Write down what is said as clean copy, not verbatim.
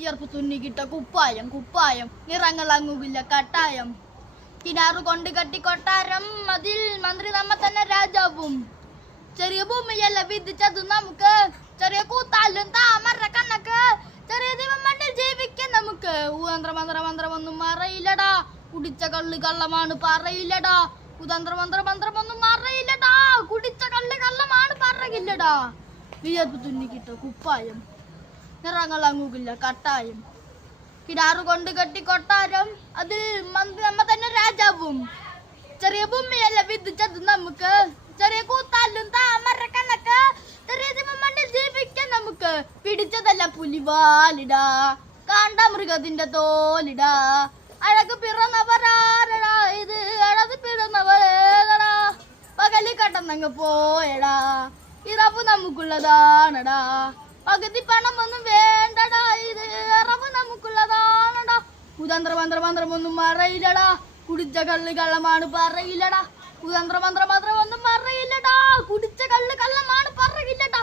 വിയർപ്പ് തുന്നിക്കിട്ട കുപ്പായം കുപ്പായം നിറങ്ങളങ്ങുകില്ല കട്ടായം കിനാറു കൊണ്ട് കെട്ടി കൊട്ടാരം അതിൽ മന്ത്രി നമ്മ തന്നെ രാജാവും ചെറിയ ഭൂമിയല്ല വിധിച്ചത് നമുക്ക് ചെറിയ കൂത്താലും താമര കണ്ണക്ക് ചെറിയ ദൈവം മണ്ണിൽ ജീവിക്കാൻ നമുക്ക് ഊതന്ത്ര മന്ത്ര മന്ത്രമൊന്നും അറിയില്ലടാ കുടിച്ച കള്ള് കള്ളമാണ് പറയില്ലടാ കുതന്ത്ര മന്ത്ര മന്ത്രമൊന്നും അറിയില്ലടാ കുടിച്ച കള്ള് കള്ളമാണ് പറയില്ലടാ വിയർപ്പ് തുന്നിക്കിട്ട കുപ്പായം നിറങ്ങൾ അങ്ങുകില്ല കട്ടായം കിടാറു കൊണ്ട് കെട്ടി കൊട്ടാരം അതിൽ മന്ത്രി നമ്മ തന്നെ രാജാവും ചെറിയ ഭൂമിയല്ല വിധിച്ചത് നമുക്ക് ചെറിയ കൂത്താലും താമര കണക്ക് ചെറിയ മണ്ണിൽ ജീവിക്കാൻ നമുക്ക് പിടിച്ചതല്ല പുലിവാലിടാ കാണ്ട മൃഗത്തിന്റെ തോലിടാ അഴക് പിറന്നവരാരടാ ഇത് അഴക് പിറന്നവരേതടാ പകല് കട്ടന്നങ്ങ് പോയടാ ഇറവ് നമുക്കുള്ളതാണടാ പകുതി പണം ഒന്നും വേണ്ടടാ ഇത് ഇറവ് നമുക്കുള്ളതാണടാ കുതന്ത്ര മന്ത്ര മന്ത്രമൊന്നും അറിയില്ലടാ കുടിച്ച കള്ള് കള്ളമാണ് പറയില്ലടാ കുതന്ത്ര മന്ത്ര മന്ത്രമൊന്നും അറിയില്ലടാ കുടിച്ച കള്ള് കള്ളമാണ് പറയില്ലടാ